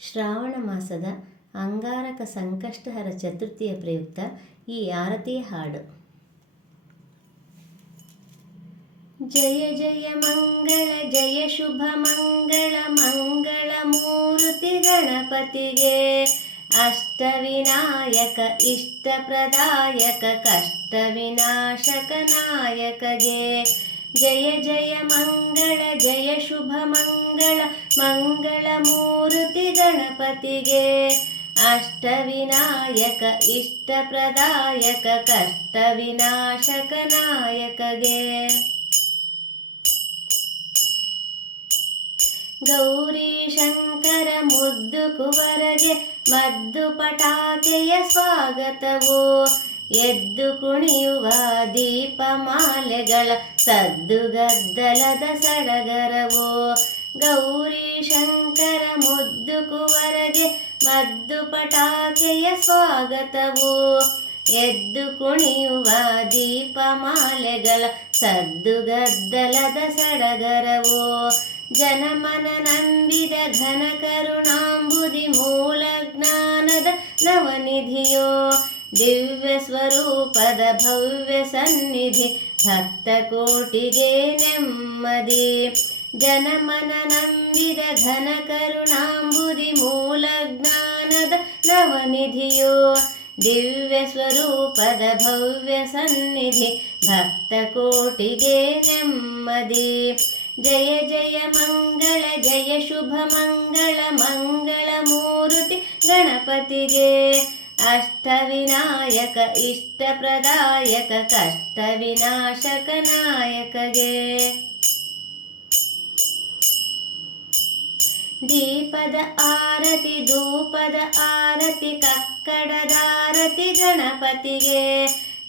ಶ್ರಾವಣ ಮಾಸದ ಅಂಗಾರಕ ಸಂಕಷ್ಟಹರ ಚತುರ್ಥಿಯ ಪ್ರಯುಕ್ತ ಈ ಆರತಿ ಹಾಡು. ಜಯ ಜಯ ಮಂಗಳ, ಜಯ ಶುಭ ಮಂಗಳ ಮಂಗಳ ಮೂರ್ತಿ ಗಣಪತಿಗೆ. ಅಷ್ಟವಿನಾಯಕ ಇಷ್ಟಪ್ರದಾಯಕ ಕಷ್ಟ ವಿನಾಶಕ ನಾಯಕಗೆ. ಜಯ ಜಯ ಮಂಗಳ ಜಯ ಶುಭ ಮಂಗಳ ಮಂಗಳ ಮೂರ್ತಿ ಗಣಪತಿಗೆ ಅಷ್ಟವಿನಾಯಕ ಇಷ್ಟಪ್ರದಾಯಕ ಕಷ್ಟ ವಿನಾಶಕ ನಾಯಕಗೆ ಗೌರಿ ಶಂಕರ ಮುದ್ದು ಕುವರಗೆ ಮದ್ದು ಪಟಾಕೆಯ ಸ್ವಾಗತವು ಎದ್ದು ಕುಣಿಯುವ ದೀಪಮಾಲೆಗಳ ಸದ್ದು ಗದ್ದಲದ ಸಡಗರವೋ? ಗೌರಿ ಶಂಕರ ಮುದ್ದು ಕುವರಗೆ ಮದ್ದು ಪಟಾಕೆಯ ಸ್ವಾಗತವೋ? ಎದ್ದು ಕುಣಿಯುವ ದೀಪಮಾಲೆಗಳ ಸದ್ದು ಗದ್ದಲದ ಸಡಗರವೋ? ಜನಮನ ನಂಬಿದ ಘನ ಕರುಣಾಂಬುದಿ ಮೂಲ ಜ್ಞಾನದ ನವನಿಧಿಯೋ? ದಿವ್ಯ ಸ್ವರೂಪದ ಭವ್ಯ ಸನ್ನಿಧಿ ಭಕ್ತ ಕೋಟಿಗೆ ನೆಮ್ಮದಿ ಜನಮನ ನಂಬಿದ ಘನ ಕರುಣಾಂಬುದಿ ಮೂಲ ಜ್ಞಾನದ ನವನಿಧಿಯೋ ದಿವ್ಯ ಸ್ವರೂಪದ ಭವ್ಯ ಸನ್ನಿಧಿ ಭಕ್ತ ಕೋಟಿಗೆ ನೆಮ್ಮದಿ ಜಯ ಜಯ ಮಂಗಳ ಜಯ ಶುಭ ಮಂಗಳ ಮಂಗಳ ಮೂರ್ತಿ ಗಣಪತಿಗೆ ಅಷ್ಟವಿನಾಯಕ ಇಷ್ಟಪ್ರದಾಯಕ ಕಷ್ಟ ವಿನಾಶಕ ನಾಯಕಗೆ ದೀಪದ ಆರತಿ ಧೂಪದ ಆರತಿ ಕಕ್ಕಡದಾರತಿ ಗಣಪತಿಗೆ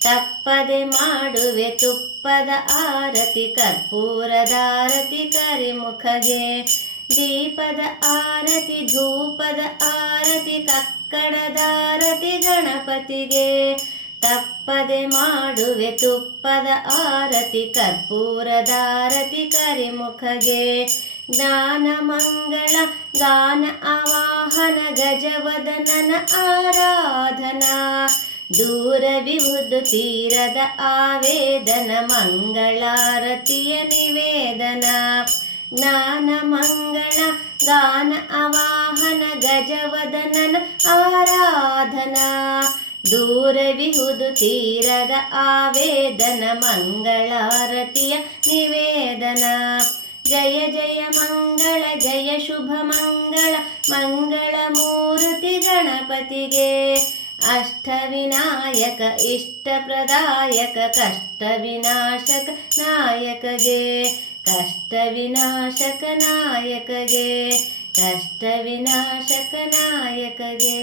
ತಪ್ಪದೆ ಮಾಡುವೆ ತುಪ್ಪದ ಆರತಿ ಕರ್ಪೂರದಾರತಿ ಕರಿಮುಖಗೆ ದೀಪದ ಆರತಿ ಧೂಪದ ಆರತಿ ಕಕ್ಕಡದಾರತಿ ಗಣಪತಿಗೆ ತಪ್ಪದೆ ಮಾಡುವೆ ತುಪ್ಪದ ಆರತಿ ಕರ್ಪೂರದಾರತಿ ಕರಿಮುಖಗೆ ಜ್ಞಾನ ಮಂಗಳ ಗಾನ ಅವಾಹನ ಗಜವದನನ ಆರಾಧನಾ ದೂರ ವಿಭುದು ತೀರದ ಆವೇದನ ಮಂಗಳಾರತಿಯ ನಿವೇದನ ज्ञानमङ्गल गान अवाहन गजवदनन आराधना। दूरविहुदु तीरद आवेदन मङ्गलारतिय निवेदना। जय जय मङ्गल जय शुभ मङ्गळ मङ्गळमूर्ति गणपति अष्ट इष्टप्रदायक कष्टविनाशक नायकगे। नयके ವಿನಾಶಕ ನಾಯಕಗೆ ಕಷ್ಟ ವಿನಾಶಕ ನಾಯಕಗೆ